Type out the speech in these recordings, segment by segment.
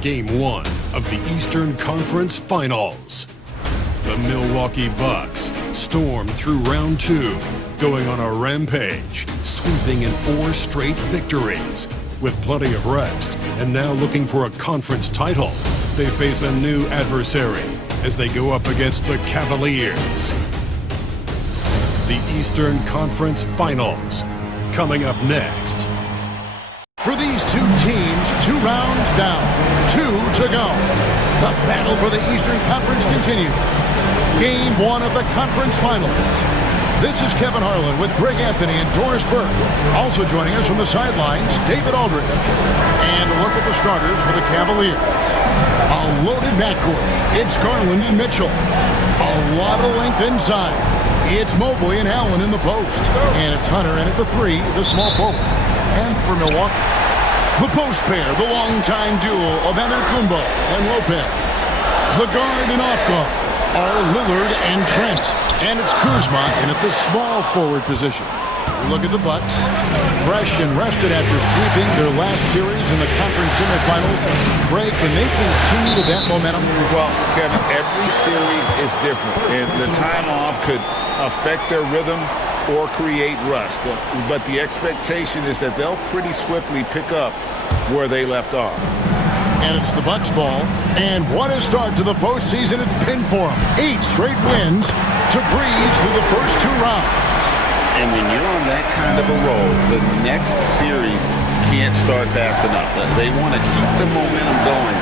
Game 1 of the Eastern Conference Finals. The Milwaukee Bucks stormed through round 2, going on a rampage, sweeping in 4 straight victories. With plenty of rest and now looking for a conference title, they face a new adversary as they go up against the Cavaliers. The Eastern Conference Finals, coming up next. For these two teams, 2 rounds down, 2 to go. The battle for the Eastern Conference continues. Game 1 of the conference finals. This is Kevin Harlan with Greg Anthony and Doris Burke. Also joining us from the sidelines, David Aldridge. And a look at the starters for the Cavaliers. A loaded backcourt. It's Garland and Mitchell. A lot of length inside. It's Mobley and Allen in the post. And it's Hunter in at the 3, the small forward. And for Milwaukee, the post pair, the longtime duo of Antetokounmpo and Lopez. The guard and off guard are Lillard and Trent. And it's Kuzma in at the small forward position. Look at the Bucks, fresh and rested after sweeping their last series in the conference semifinals. Greg, can they continue with that momentum? Well, Kevin, every series is different, and the time off could affect their rhythm or create rust. But the expectation is that they'll pretty swiftly pick up where they left off. And it's the Bucks ball. And what a start to the postseason it's been for them. 8 straight wins to breeze through the first 2 rounds. And when you're on that kind of a roll, the next series can't start fast enough. They want to keep the momentum going,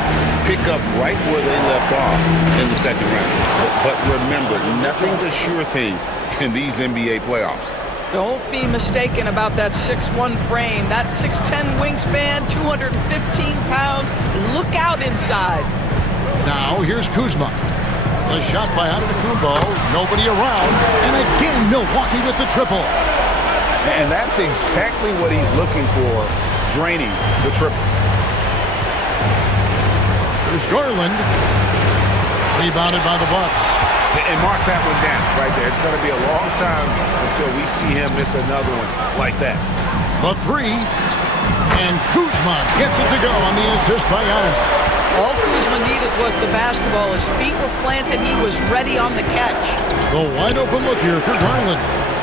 pick up right where they left off in the second round. But remember, nothing's a sure thing in these NBA playoffs. Don't be mistaken about that 6'1" frame, that 6'10" wingspan, 215 pounds. Look out inside. Now here's Kuzma. The shot by Antetokounmpo, nobody around, and again Milwaukee with the triple. And that's exactly what he's looking for, draining the triple. There's Garland, rebounded by the Bucks. And mark that one down right there. It's going to be a long time until we see him miss another one like that. The 3, and Kuzma gets it to go on the assist by Giannis. All Kuzma needed was the basketball. His feet were planted. He was ready on the catch. The wide open look here for Garland.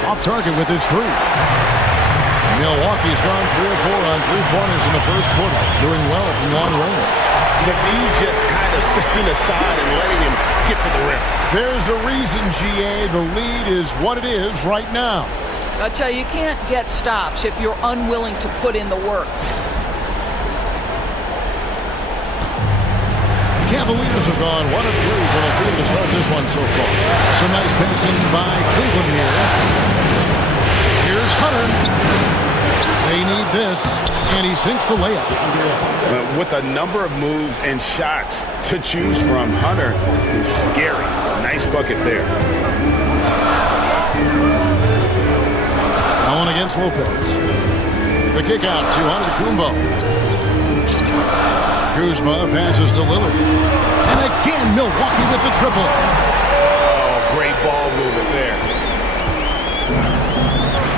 Off target with his 3. Milwaukee's gone 3 of 4 on 3-pointers in the first quarter. Doing well from long range. But he just kind of stepping aside and letting him get to the rim. There's a reason, GA. The lead is what it is right now. I tell you, you can't get stops if you're unwilling to put in the work. Cavaliers have gone 1 of 3 from the field to start this one so far. Some nice passing by Cleveland here. Here's Hunter. They need this, and he sinks the layup. With a number of moves and shots to choose from, Hunter is scary. Nice bucket there. Allen against Lopez. The kick out to Antetokounmpo. Kuzma passes to Lillard. And again, Milwaukee with the triple. Oh, great ball movement there.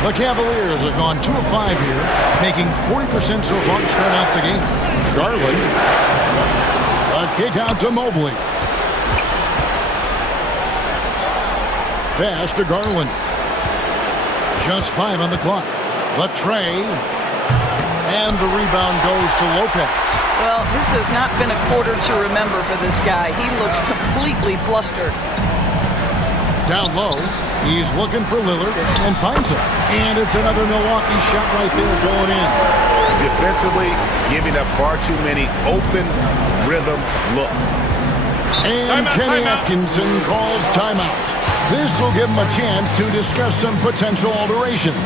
The Cavaliers have gone 2 of 5 here, making 40% so far to start out the game. Garland. A kick out to Mobley. Pass to Garland. Just 5 on the clock. The tray. And the rebound goes to Lopez. Well, this has not been a quarter to remember for this guy. He looks completely flustered. Down low, he's looking for Lillard and finds him. And it's another Milwaukee shot right there going in. Defensively, giving up far too many open rhythm looks. And Kenny Atkinson calls timeout. This will give him a chance to discuss some potential alterations.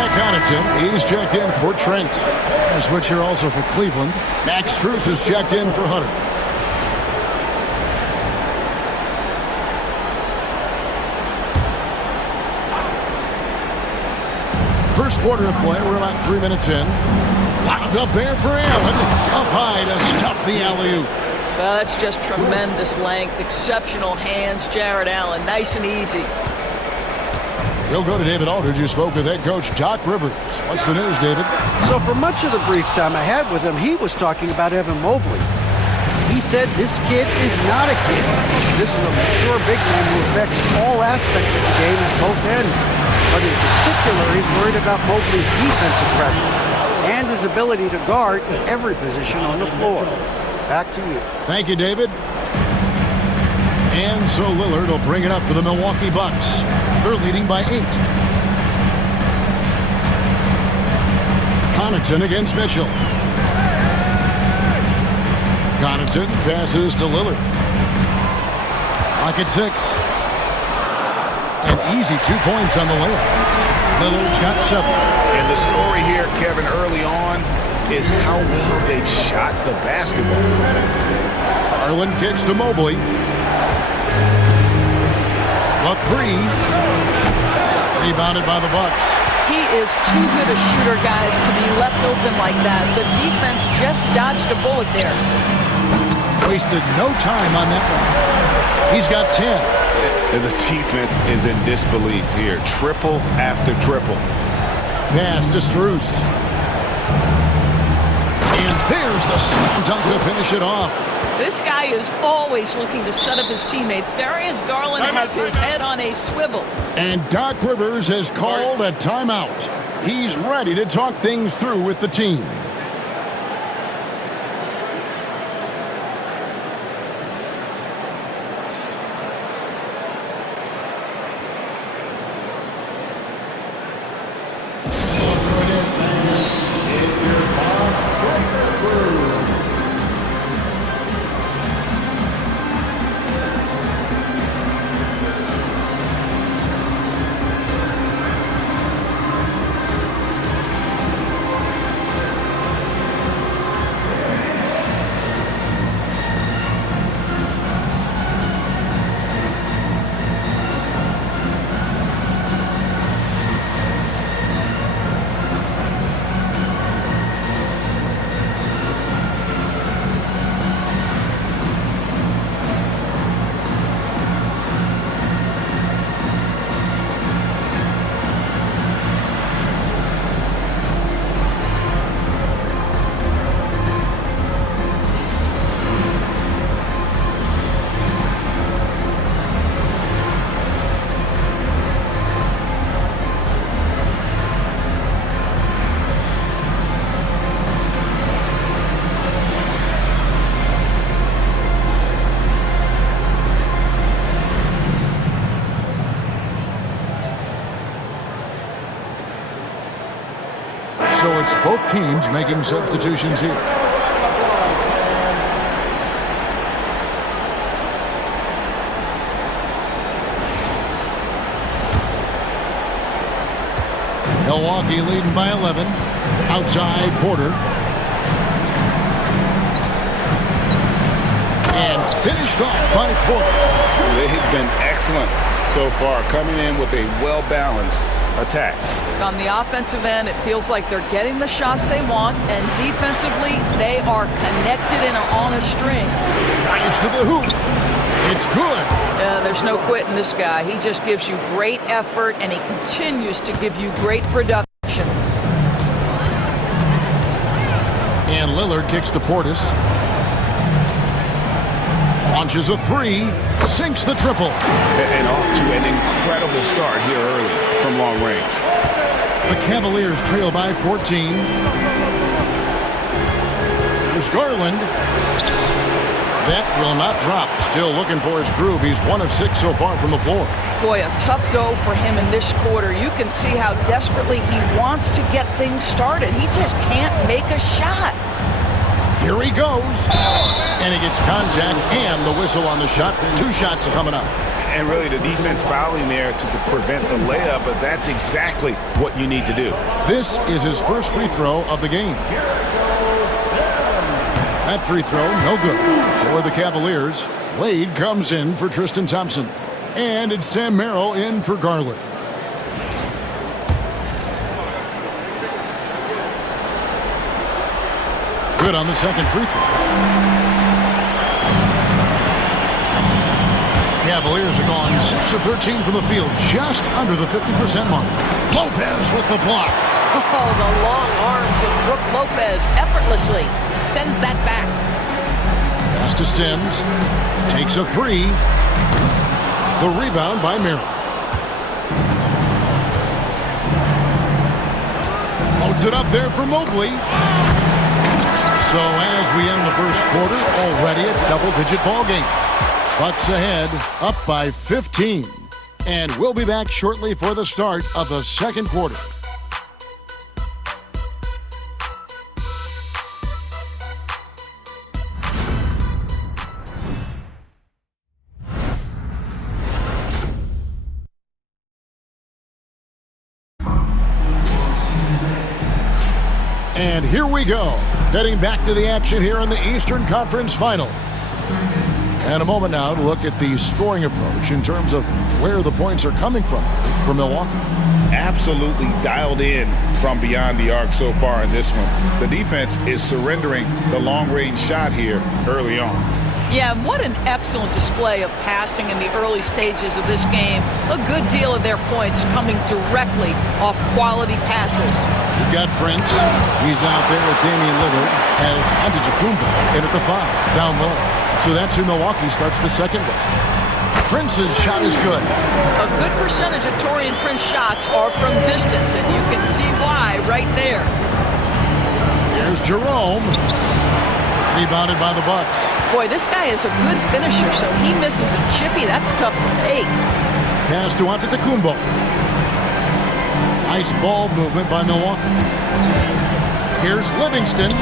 Zach Connaughton, he's checked in for Trent. A switch here also for Cleveland. Max Strus is checked in for Hunter. First quarter of play, we're about 3 minutes in. Wound up there for Allen. Up high to stuff the alley-oop. Well, that's just tremendous length, exceptional hands, Jared Allen, nice and easy. We'll go to David Aldridge, who spoke with head coach Doc Rivers. What's the news, David? So for much of the brief time I had with him, he was talking about Evan Mobley. He said this kid is not a kid. This is a mature big man who affects all aspects of the game at both ends. But in particular, he's worried about Mobley's defensive presence and his ability to guard in every position on the floor. Back to you. Thank you, David. And so Lillard will bring it up for the Milwaukee Bucks. They're leading by 8. Connaughton against Mitchell. Connaughton passes to Lillard. Clock at 6. An easy 2 points on the layup. Lillard's got 7. And the story here, Kevin, early on is how well they've shot the basketball. Garland kicks to Mobley. The 3. Rebounded by the Bucks. He is too good a shooter, guys, to be left open like that. The defense just dodged a bullet there. Wasted no time on that one. He's got 10. And the defense is in disbelief here. Triple after triple. Pass to Strus. And there's the slam dunk to finish it off. This guy is always looking to set up his teammates. Darius Garland has his head on a swivel. And Doc Rivers has called a timeout. He's ready to talk things through with the team. So it's both teams making substitutions here. Milwaukee leading by 11. Outside Porter. And finished off by Porter. They've been excellent so far, coming in with a well-balanced attack. On the offensive end, it feels like they're getting the shots they want, and defensively, they are connected and are on a string. Drives to the hoop. It's good. There's no quitting this guy. He just gives you great effort, and he continues to give you great production. And Lillard kicks to Portis. Launches a 3. Sinks the triple. And off to an incredible start here early from long range. The Cavaliers trail by 14. There's Garland. That will not drop. Still looking for his groove. He's 1 of 6 so far from the floor. Boy, a tough go for him in this quarter. You can see how desperately he wants to get things started. He just can't make a shot. Here he goes. And he gets contact and the whistle on the shot. 2 shots coming up. And really the defense fouling there to prevent the layup, but that's exactly what you need to do. This is his first free throw of the game. That free throw, no good for the Cavaliers. Wade comes in for Tristan Thompson. And it's Sam Merrill in for Garland. Good on the second free throw. Cavaliers are gone 6 of 13 from the field, just under the 50% mark. Lopez with the block. Oh, the long arms of Brook Lopez effortlessly sends that back. Pass to Sims. Takes a 3. The rebound by Merrill. Loads it up there for Mobley. So as we end the first quarter, already a double-digit ball game. Bucks ahead, up by 15. And we'll be back shortly for the start of the second quarter. And here we go, getting back to the action here in the Eastern Conference Final. And a moment now to look at the scoring approach in terms of where the points are coming from for Milwaukee. Absolutely dialed in from beyond the arc so far in this one. The defense is surrendering the long-range shot here early on. Yeah, what an excellent display of passing in the early stages of this game. A good deal of their points coming directly off quality passes. You've got Prince. He's out there with Damian Lillard. And it's Antetokounmpo in at the 5, down low. So that's who Milwaukee starts the second with. Prince's shot is good. A good percentage of Taurean Prince shots are from distance, and you can see why right there. Here's Jerome. Rebounded by the Bucks. Boy, this guy is a good finisher, so he misses a chippy. That's tough to take. Pass to Antetokounmpo. Nice ball movement by Milwaukee. Here's Livingston.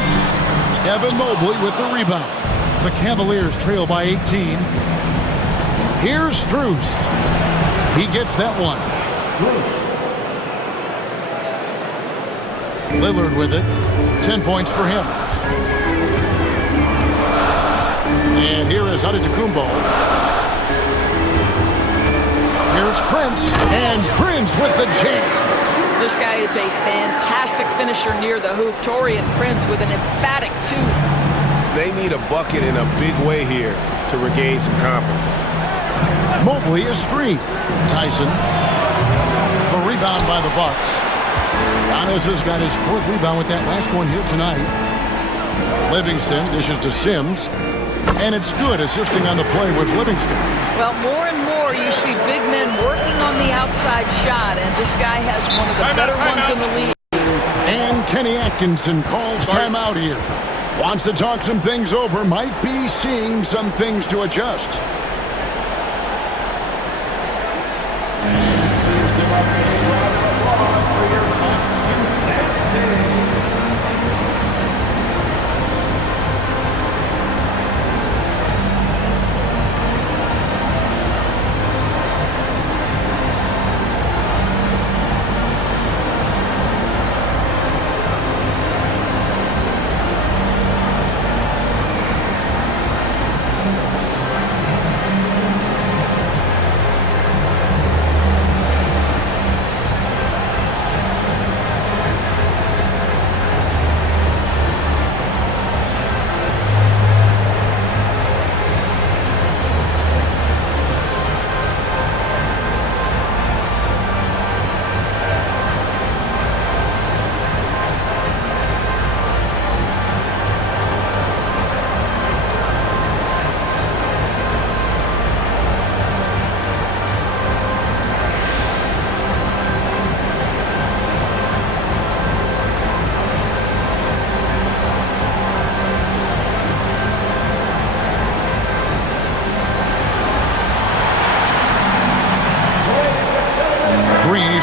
Evan Mobley with the rebound. The Cavaliers trail by 18. Here's Strus. He gets that one. Lillard with it. 10 points for him. And here is Antetokounmpo. Here's Prince. And Prince with the jam. This guy is a fantastic finisher near the hoop. Taurean Prince with an emphatic 2. They need a bucket in a big way here to regain some confidence. Mobley is screened. Tyson. The rebound by the Bucks. Giannis has got his 4th rebound with that last one here tonight. Livingston dishes to Sims. And it's good, assisting on the play with Livingston. Well, more and more you see big men working on the outside shot, and this guy has one of the better ones in the league. And Kenny Atkinson calls timeout here. Wants to talk some things over, might be seeing some things to adjust.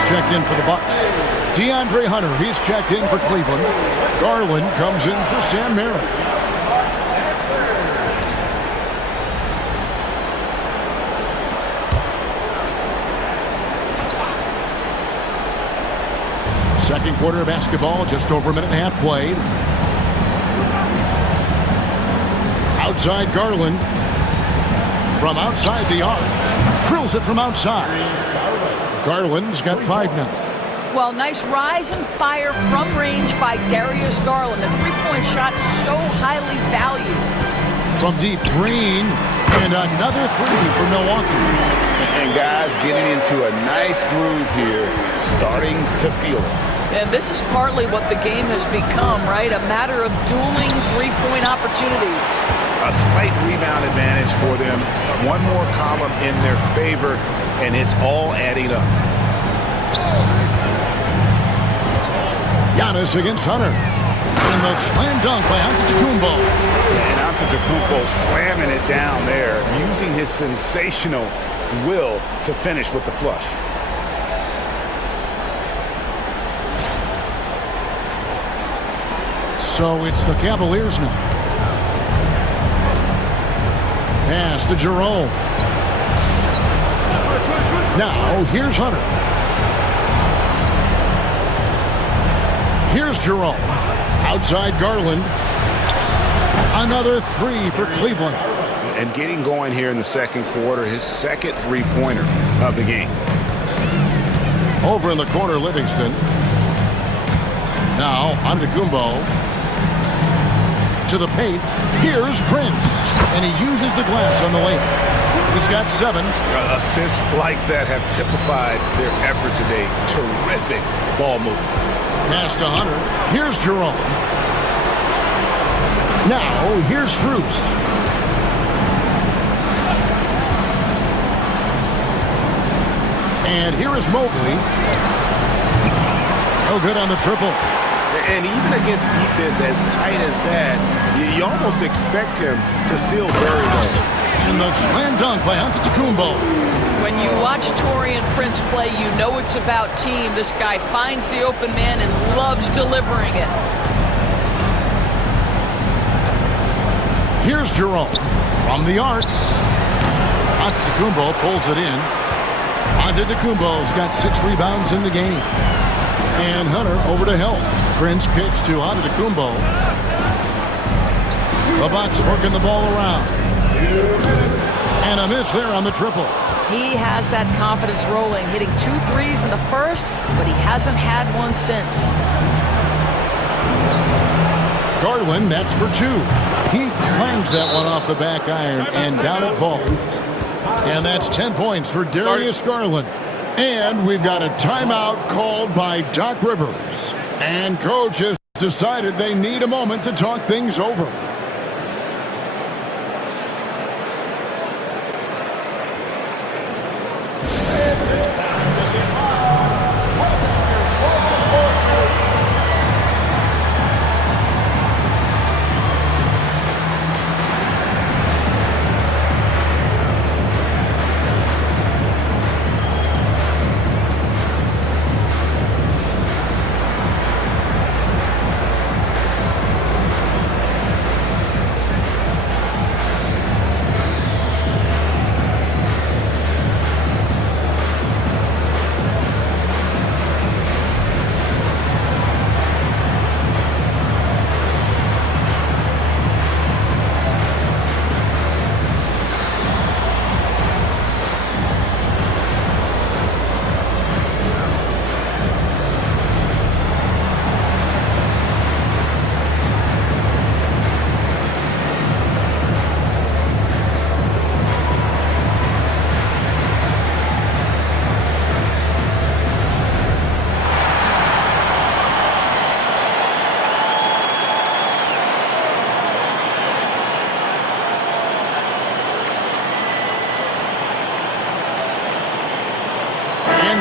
Checked in for the Bucks. DeAndre Hunter, he's checked in for Cleveland. Garland comes in for Sam Merrill. Second quarter of basketball, just over a minute and a half played. Outside Garland. From outside the arc. Drills it from outside. Garland's got 5 now. Well, nice rise and fire from range by Darius Garland. The three-point shot so highly valued. From deep, Green. And another three for Milwaukee. And guys getting into a nice groove here, starting to feel it. And this is partly what the game has become, right? A matter of dueling three-point opportunities. A slight rebound advantage for them. One more column in their favor, and it's all adding up. Giannis against Hunter. And the slam dunk by Antetokounmpo. And Antetokounmpo slamming it down there, using his sensational will to finish with the flush. So it's the Cavaliers now. Pass to Jerome. Now here's Hunter. Here's Jerome. Outside Garland. Another three for Cleveland. And getting going here in the second quarter, his second three-pointer of the game. Over in the corner, Livingston. Now Antetokounmpo. To the paint. Here's Prince. And he uses the glass on the lane. He's got 7. Assists like that have typified their effort today. Terrific ball movement. Pass to Hunter. Here's Jerome. Now, here's Strus. And here is Mobley. No good on the triple. And even against defense as tight as that, you almost expect him to steal very well. And the slam dunk by Antetokounmpo. When you watch Taurean Prince play, you know it's about team. This guy finds the open man and loves delivering it. Here's Jerome from the arc. Antetokounmpo pulls it in. Antetokounmpo's got 6 rebounds in the game. And Hunter over to help. Prince kicks to Antetokounmpo. The Bucks working the ball around. And a miss there on the triple. He has that confidence rolling, hitting 2 threes in the first, but he hasn't had one since. Garland, that's for 2. He clangs that one off the back iron and down it falls. And that's 10 points for Darius Garland. And we've got a timeout called by Doc Rivers. And coach has decided they need a moment to talk things over.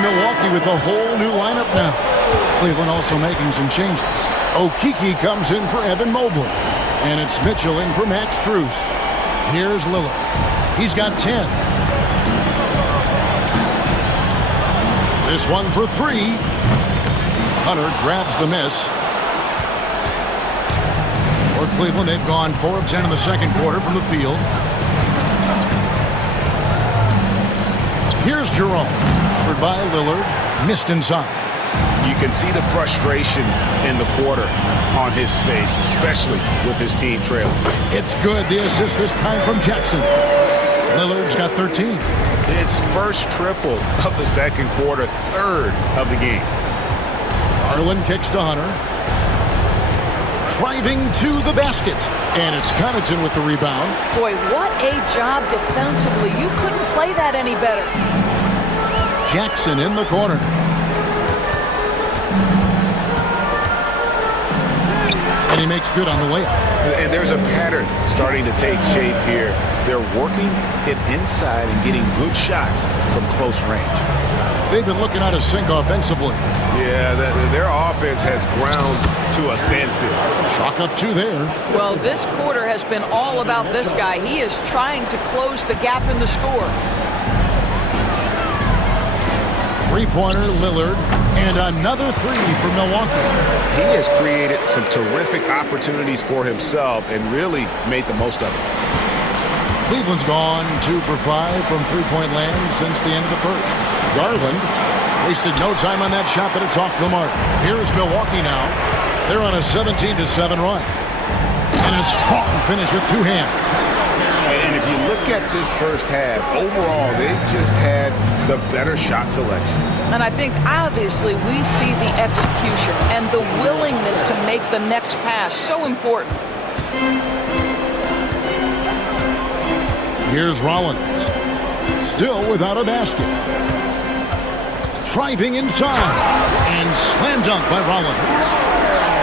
Milwaukee with a whole new lineup now. Cleveland also making some changes. Okeke comes in for Evan Mobley. And it's Mitchell in for Max Strus. Here's Lillard. He's got 10. This one for 3. Hunter grabs the miss. For Cleveland, they've gone 4 of 10 in the second quarter from the field. Here's Jerome. Covered by Lillard. Missed inside. You can see the frustration in the quarter on his face, especially with his team trailing. It's good. The assist this time from Jackson. Lillard's got 13. It's first triple of the second quarter, third of the game. Garland kicks to Hunter. Driving to the basket. And it's Connaughton with the rebound. Boy, what a job defensively. You couldn't play that any better. Jackson in the corner. And he makes good on the layup. And there's a pattern starting to take shape here. They're working it inside and getting good shots from close range. They've been looking out of sync offensively. Yeah, their offense has ground to a standstill. Chalk up 2 there. Well, this quarter has been all about this guy. He is trying to close the gap in the score. Three-pointer, Lillard, and another 3 for Milwaukee. He has created some terrific opportunities for himself and really made the most of it. Cleveland's gone 2 for 5 from three-point land since the end of the first. Garland wasted no time on that shot, but it's off the mark. Here's Milwaukee now. They're on a 17-7 run. And a strong finish with 2 hands. And if you look at this first half, overall, they've just had the better shot selection. And I think, obviously, we see the execution and the willingness to make the next pass so important. Here's Rollins. Still without a basket. Driving inside. And slam dunk by Rollins.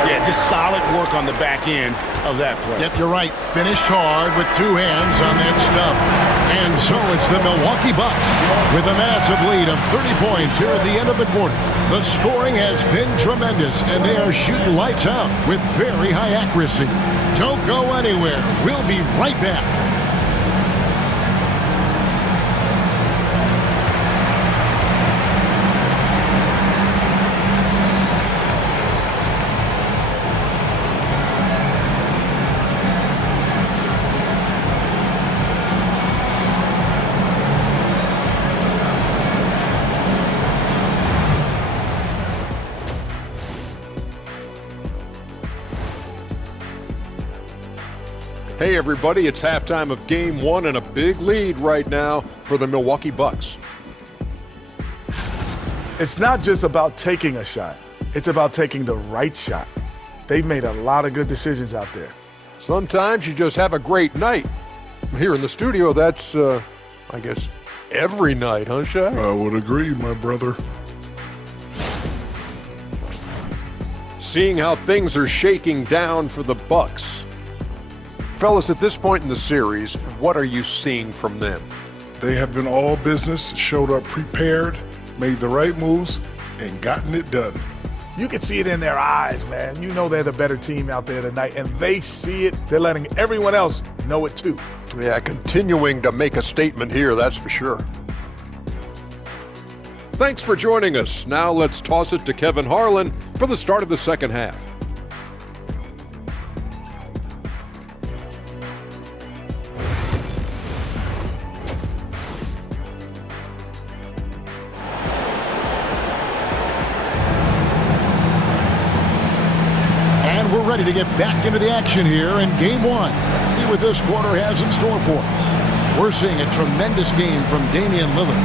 Yeah, just solid work on the back end of that play. Yep, you're right. Finished hard with 2 hands on that stuff. And so it's the Milwaukee Bucks with a massive lead of 30 points here at the end of the quarter. The scoring has been tremendous, and they are shooting lights out with very high accuracy. Don't go anywhere. We'll be right back. Hey everybody, it's halftime of Game 1 and a big lead right now for the Milwaukee Bucks. It's not just about taking a shot. It's about taking the right shot. They've made a lot of good decisions out there. Sometimes you just have a great night. Here in the studio, that's, I guess, every night, huh, Shaq? I would agree, my brother. Seeing how things are shaking down for the Bucks. Fellas, at this point in the series, what are you seeing from them? They have been all business, showed up prepared, made the right moves, and gotten it done. You can see it in their eyes, man. You know they're the better team out there tonight, and they see it. They're letting everyone else know it too. Yeah, continuing to make a statement here, that's for sure. Thanks for joining us. Now let's toss it to Kevin Harlan for the start of the second half. We're ready to get back into the action here in Game 1. Let's see what this quarter has in store for us. We're seeing a tremendous game from Damian Lillard.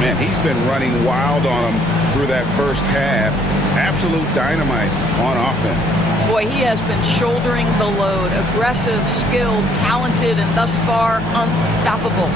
Man, he's been running wild on them through that first half. Absolute dynamite on offense. Boy, he has been shouldering the load. Aggressive, skilled, talented, and thus far unstoppable.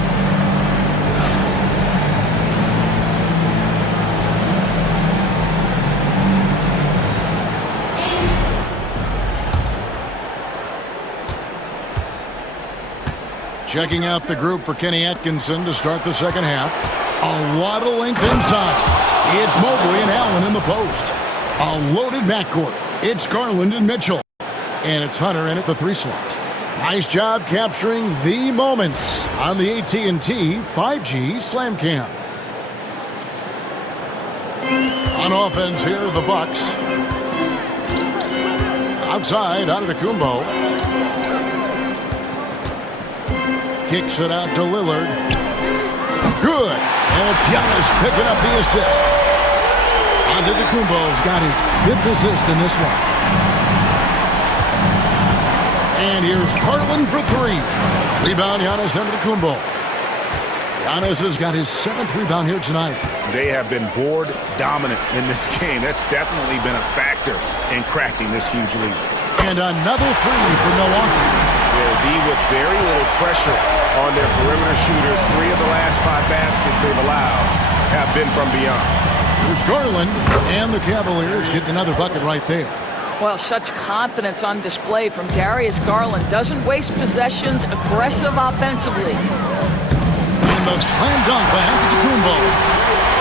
Checking out the group for Kenny Atkinson to start the second half. A lot of length inside. It's Mobley and Allen in the post. A loaded backcourt. It's Garland and Mitchell. And it's Hunter in at the 3 slot. Nice job capturing the moments on the AT&T 5G Slam Cam. On offense here, the Bucks. Outside, Antetokounmpo. Kicks it out to Lillard. Good. And it's Giannis picking up the assist. Antetokounmpo's got his 5th assist in this one. And here's Garland for 3. Rebound, Giannis Antetokounmpo. Giannis has got his 7th rebound here tonight. They have been board dominant in this game. That's definitely been a factor in crafting this huge lead. And another 3 for Milwaukee. Will be with very little pressure on their perimeter shooters. 3 of the last 5 baskets they've allowed have been from beyond. Here's Garland, and the Cavaliers get another bucket right there. Well, such confidence on display from Darius Garland. Doesn't waste possessions, aggressive offensively. And the slam dunk by Antetokounmpo.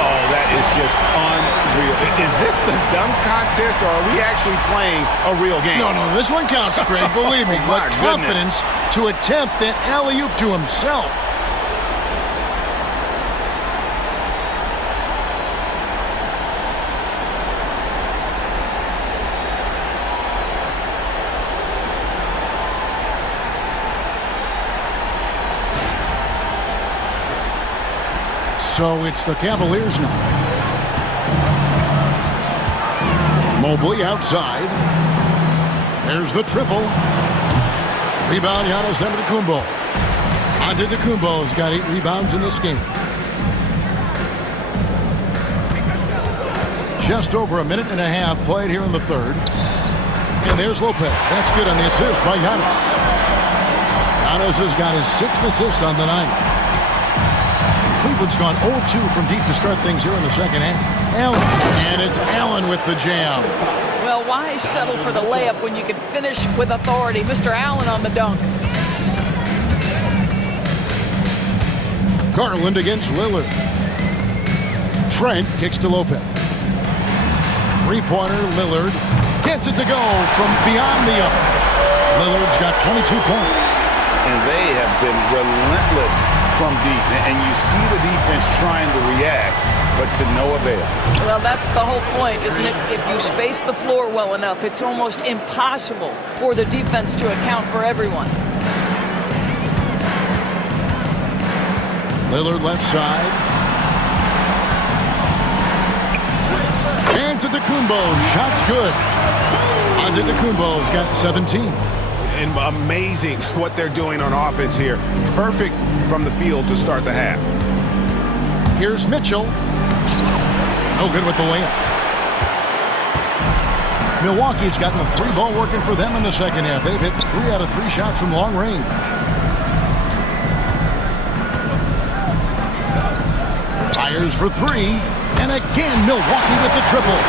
Oh, that is just unreal. Is this the dunk contest, or are we actually playing a real game? No, this one counts, Greg. Believe me. Oh, With confidence to attempt that alley-oop to himself. So it's the Cavaliers now. Mobley outside. There's the triple. Rebound, Giannis Antetokounmpo. Antetokounmpo's got 8 rebounds in this game. Just over a minute and a half played here in the 3rd. And there's Lopez. That's good on the assist by Giannis. Giannis has got his 6th assist on the night. Cleveland's gone 0-2 from deep to start things here in the second half. Allen. And it's Allen with the jam. Well, why settle for the layup when you can finish with authority? Mr. Allen on the dunk. Garland against Lillard. Trent kicks to Lopez. Three-pointer, Lillard gets it to go from beyond the arc. Lillard's got 22 points. And they have been relentless from deep. And you see the defense trying to react, but to no avail. Well, that's the whole point, isn't it? If you space the floor well enough, it's almost impossible for the defense to account for everyone. Lillard left side. Antetokounmpo, shot's good. Antetokounmpo's got 17. And amazing what they're doing on offense here. Perfect from the field to start the half. Here's Mitchell. No good with the layup. Milwaukee's gotten the 3 ball working for them in the second half. They've hit 3 out of 3 shots from long range. Fires for 3. And again, Milwaukee with the triple.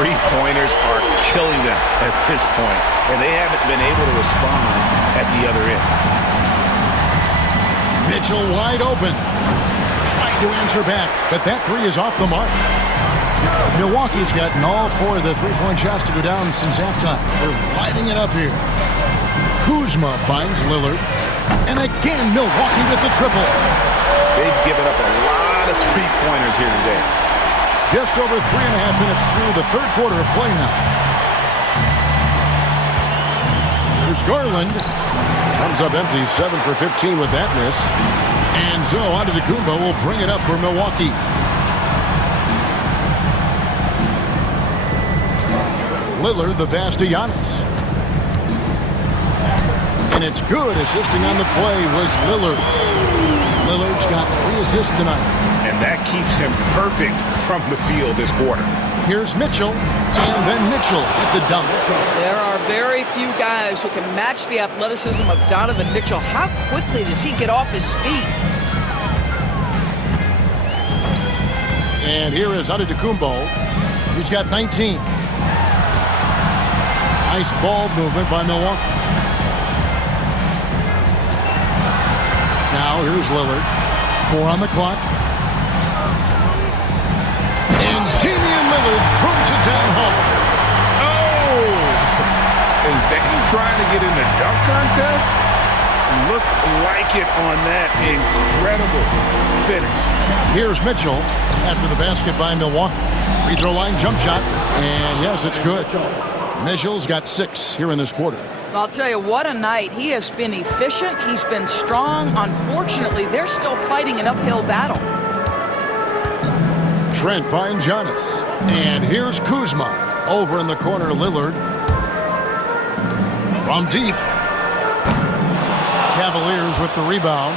3-pointers are killing them at this point, and they haven't been able to respond at the other end. Mitchell wide open. Trying to answer back, but that 3 is off the mark. Milwaukee's gotten all 4 of the 3-point shots to go down since halftime. They're lighting it up here. Kuzma finds Lillard. And again, Milwaukee with the triple. They've given up a lot of 3-pointers here today. Just over 3.5 minutes through the 3rd quarter of play now. Here's Garland. Comes up empty, 7 for 15 with that miss. And so Antetokounmpo will bring it up for Milwaukee. Lillard, the pass to Giannis. And it's good. Assisting on the play was Lillard. Lillard's got 3 assists tonight. And that keeps him perfect from the field this quarter. Here's Mitchell, and then Mitchell at the dunk. There are very few guys who can match the athleticism of Donovan Mitchell. How quickly does he get off his feet? And here is Antetokounmpo. He's got 19. Nice ball movement by Milwaukee. Now here's Lillard. 4 on the clock. And Damian Lillard throws it down home. Oh! Is Dame trying to get in the dunk contest? Looked like it on that incredible finish. Here's Mitchell after the basket by Milwaukee. Free throw line jump shot. And yes, it's good. Mitchell's got 6 here in this quarter. I'll tell you, what a night. He has been efficient. He's been strong. Unfortunately, they're still fighting an uphill battle. Trent finds Giannis. And here's Kuzma. Over in the corner, Lillard. From deep. Cavaliers with the rebound.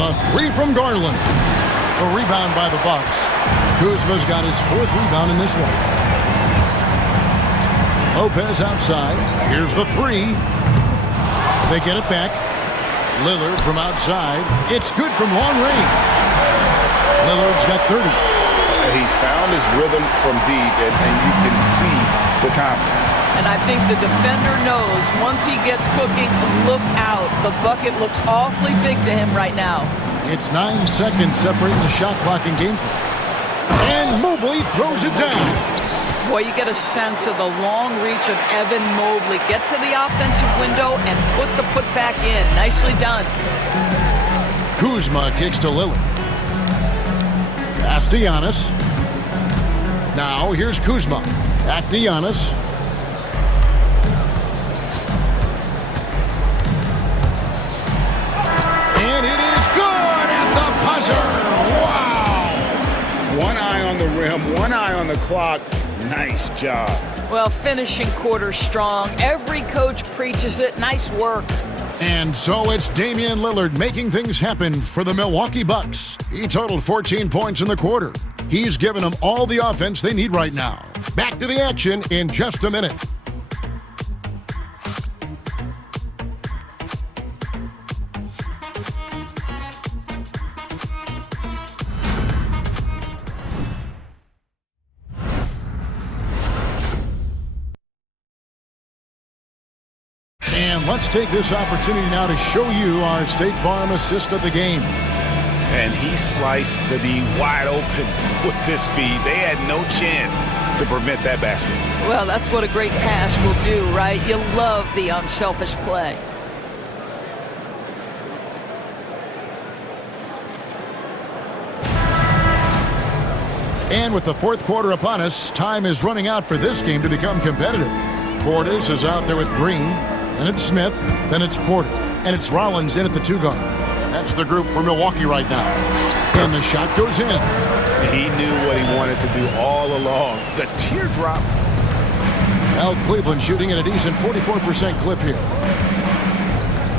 The three from Garland. The rebound by the Bucks. Kuzma's got his 4th rebound in this one. Lopez outside. Here's the 3. They get it back. Lillard from outside. It's good from long range. Lillard's got 30. He's found his rhythm from deep, and you can see the confidence. And I think the defender knows once he gets cooking, look out. The bucket looks awfully big to him right now. It's 9 seconds separating the shot clock and game clock. And Mobley throws it down. Boy, you get a sense of the long reach of Evan Mobley. Get to the offensive window and put the putback in. Nicely done. Kuzma kicks to Lillard. Pass to Giannis. Now here's Kuzma. Back to Giannis. And it is good at the buzzer. Wow! One eye on the rim, one eye on the clock. Nice job. Well, finishing quarter strong. Every coach preaches it. Nice work. And so it's Damian Lillard making things happen for the Milwaukee Bucks. He totaled 14 points in the quarter. He's given them all the offense they need right now. Back to the action in just a minute. And let's take this opportunity now to show you our State Farm assist of the game. And he sliced the D wide open with this feed. They had no chance to prevent that basket. Well, that's what a great pass will do, right? You love the unselfish play. And with the 4th quarter upon us, time is running out for this game to become competitive. Portis is out there with Green. Then it's Smith, then it's Porter, and it's Rollins in at the 2 guard. That's the group for Milwaukee right now. And the shot goes in. He knew what he wanted to do all along. The teardrop. Now Cleveland shooting at a decent 44% clip here.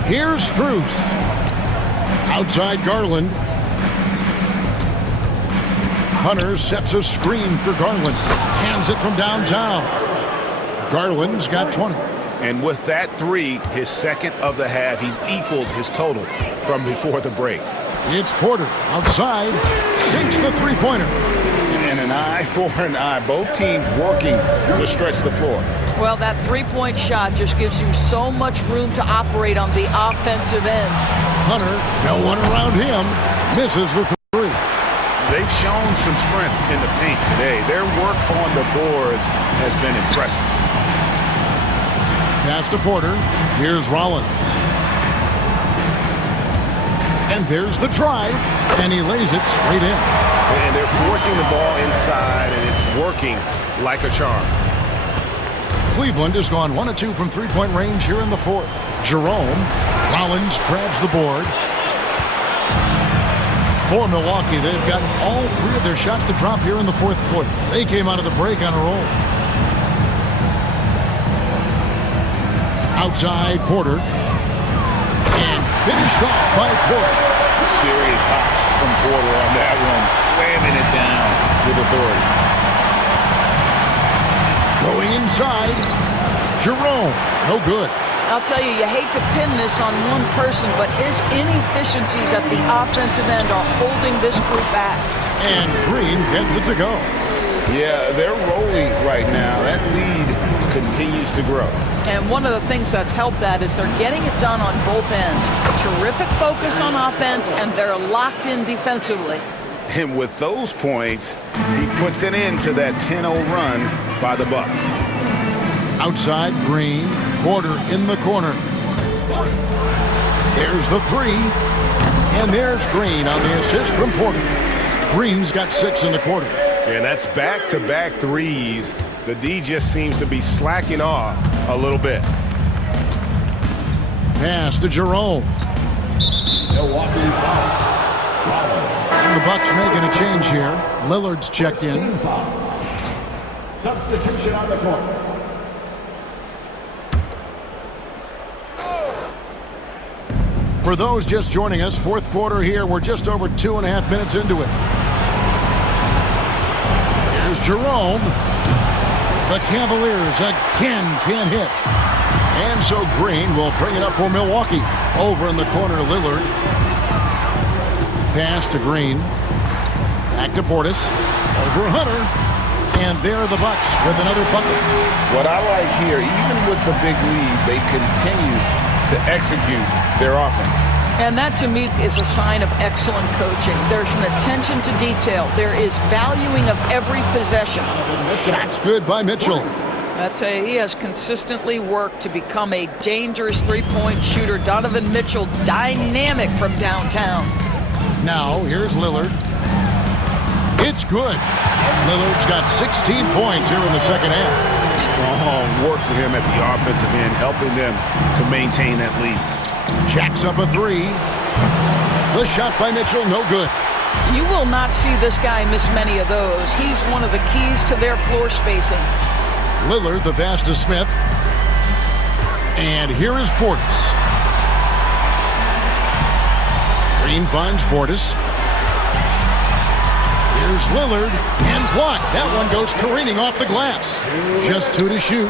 Here's Strus. Outside Garland. Hunter sets a screen for Garland. Cans it from downtown. Garland's got 20. And with that 3, his 2nd of the half, he's equaled his total from before the break. It's Porter outside, sinks the 3-pointer. And an eye for an eye. Both teams working to stretch the floor. Well, that 3-point shot just gives you so much room to operate on the offensive end. Hunter, no one around him, misses the 3. They've shown some strength in the paint today. Their work on the boards has been impressive. Pass to Porter. Here's Rollins. And there's the drive. And he lays it straight in. And they're forcing the ball inside, and it's working like a charm. Cleveland has gone 1 of 2 from 3-point range here in the 4th. Jerome. Rollins grabs the board. For Milwaukee, they've gotten all 3 of their shots to drop here in the 4th quarter. They came out of the break on a roll. Outside Porter. And finished off by Porter. Serious hops from Porter on that one. Slamming it down with authority. Going inside. Jerome. No good. I'll tell you, you hate to pin this on one person, but his inefficiencies at the offensive end are holding this group back. And Green gets it to go. Yeah, they're rolling right now. That lead continues to grow. And one of the things that's helped that is they're getting it done on both ends. Terrific focus on offense, and they're locked in defensively. And with those points, he puts it into that 10-0 run by the Bucks. Outside Green. Porter in the corner. There's the 3. And there's Green on the assist from Porter. Green's got 6 in the quarter. And that's back-to-back threes. The D just seems to be slacking off a little bit. Pass to Jerome. Milwaukee foul. And the Bucks making a change here. Lillard's checked in. Substitution on the court. For those just joining us, fourth quarter here. We're just over 2.5 minutes into it. Here's Jerome. The Cavaliers again can't hit. And so Green will bring it up for Milwaukee. Over in the corner, Lillard. Pass to Green. Back to Portis. Over Hunter. And there are the Bucks with another bucket. What I like here, even with the big lead, they continue to execute their offense. And that, to me, is a sign of excellent coaching. There's an attention to detail. There is valuing of every possession. Shots good by Mitchell. He has consistently worked to become a dangerous three-point shooter. Donovan Mitchell, dynamic from downtown. Now, here's Lillard. It's good. Lillard's got 16 points here in the second half. Strong work for him at the offensive end, helping them to maintain that lead. Jacks up a three. The shot by Mitchell, no good. You will not see this guy miss many of those. He's one of the keys to their floor spacing. Lillard, the pass to Smith. And here is Portis. Green finds Portis. Here's Lillard, and blocked. That one goes careening off the glass. Just 2 to shoot,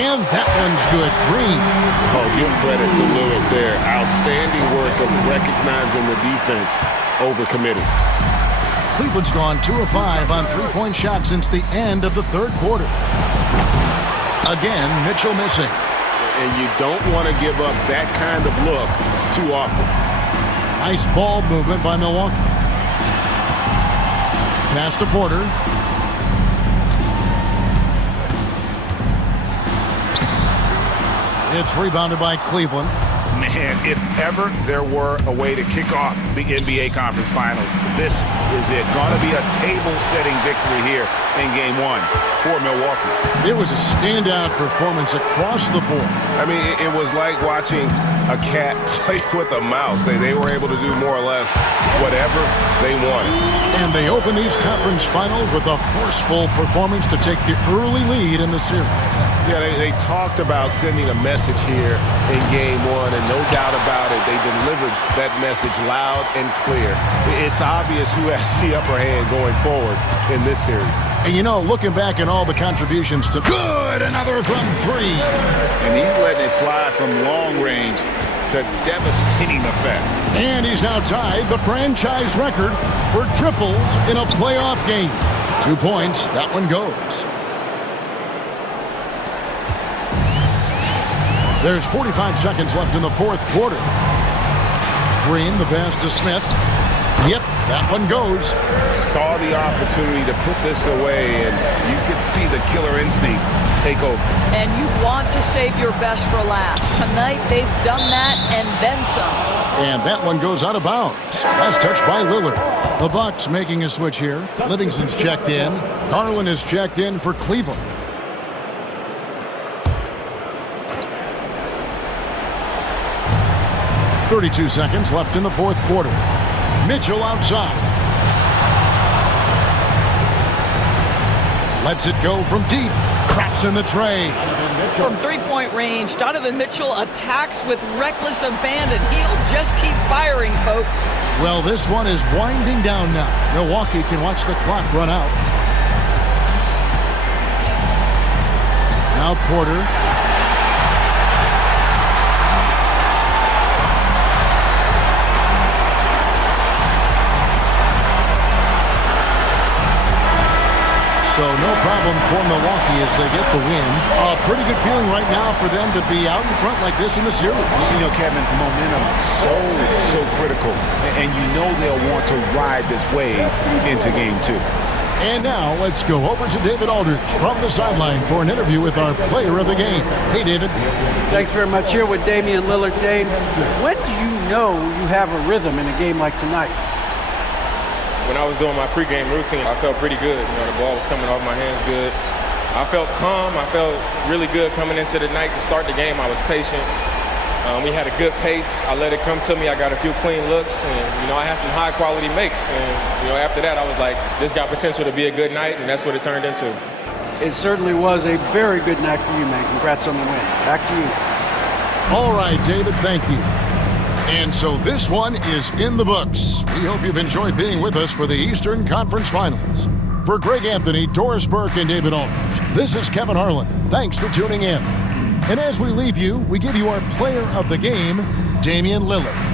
and that one's good. Green. Oh, give credit to Lillard there. Outstanding work of recognizing the defense overcommitting. Cleveland's gone 2 of 5 on three-point shots since the end of the third quarter. Again, Mitchell missing. And you don't want to give up that kind of look too often. Nice ball movement by Milwaukee. Pass to Porter. It's rebounded by Cleveland. Man, if ever there were a way to kick off the NBA Conference Finals, this is it. Going to be a table-setting victory here in Game 1 for Milwaukee. It was a standout performance across the board. I mean, it was like watching a cat play with a mouse. They were able to do more or less whatever they wanted. And they open these conference finals with a forceful performance to take the early lead in the series. Yeah, they talked about sending a message here in Game 1, and no doubt about it, they delivered that message loud and clear. It's obvious who has the upper hand going forward in this series. And you know, looking back at all the contributions to good, another from 3. And he's letting it fly from long range to devastating effect. And he's now tied the franchise record for triples in a playoff game. 2 points, that one goes. There's 45 seconds left in the fourth quarter. Green, the pass to Smith. Yep, that one goes. Saw the opportunity to put this away, and you could see the killer instinct take over. And you want to save your best for last. Tonight, they've done that and then some. And that one goes out of bounds. Last touch by Lillard. The Bucks making a switch here. Livingston's checked in. Garland is checked in for Cleveland. .32 seconds left in the fourth quarter. Mitchell outside. Lets it go from deep. Traps in the tray. From three-point range, Donovan Mitchell attacks with reckless abandon. He'll just keep firing, folks. Well, this one is winding down now. Milwaukee can watch the clock run out. Now Porter. So no problem for Milwaukee as they get the win. A pretty good feeling right now for them to be out in front like this in the series. You know, Kevin, momentum so critical. And you know they'll want to ride this wave into Game 2. And now let's go over to David Aldridge from the sideline for an interview with our player of the game. Hey, David. Thanks very much. Here with Damian Lillard. Dave, when do you know you have a rhythm in a game like tonight? When I was doing my pregame routine, I felt pretty good. You know, the ball was coming off my hands good. I felt calm. I felt really good coming into the night to start the game. I was patient. We had a good pace. I let it come to me. I got a few clean looks, and, I had some high-quality makes. And, after that, I was like, this got potential to be a good night, and that's what it turned into. It certainly was a very good night for you, man. Congrats on the win. Back to you. All right, David, thank you. And so this one is in the books. We hope you've enjoyed being with us for the Eastern Conference Finals. For Greg Anthony, Doris Burke, and David Aldridge, this is Kevin Harlan. Thanks for tuning in. And as we leave you, we give you our player of the game, Damian Lillard.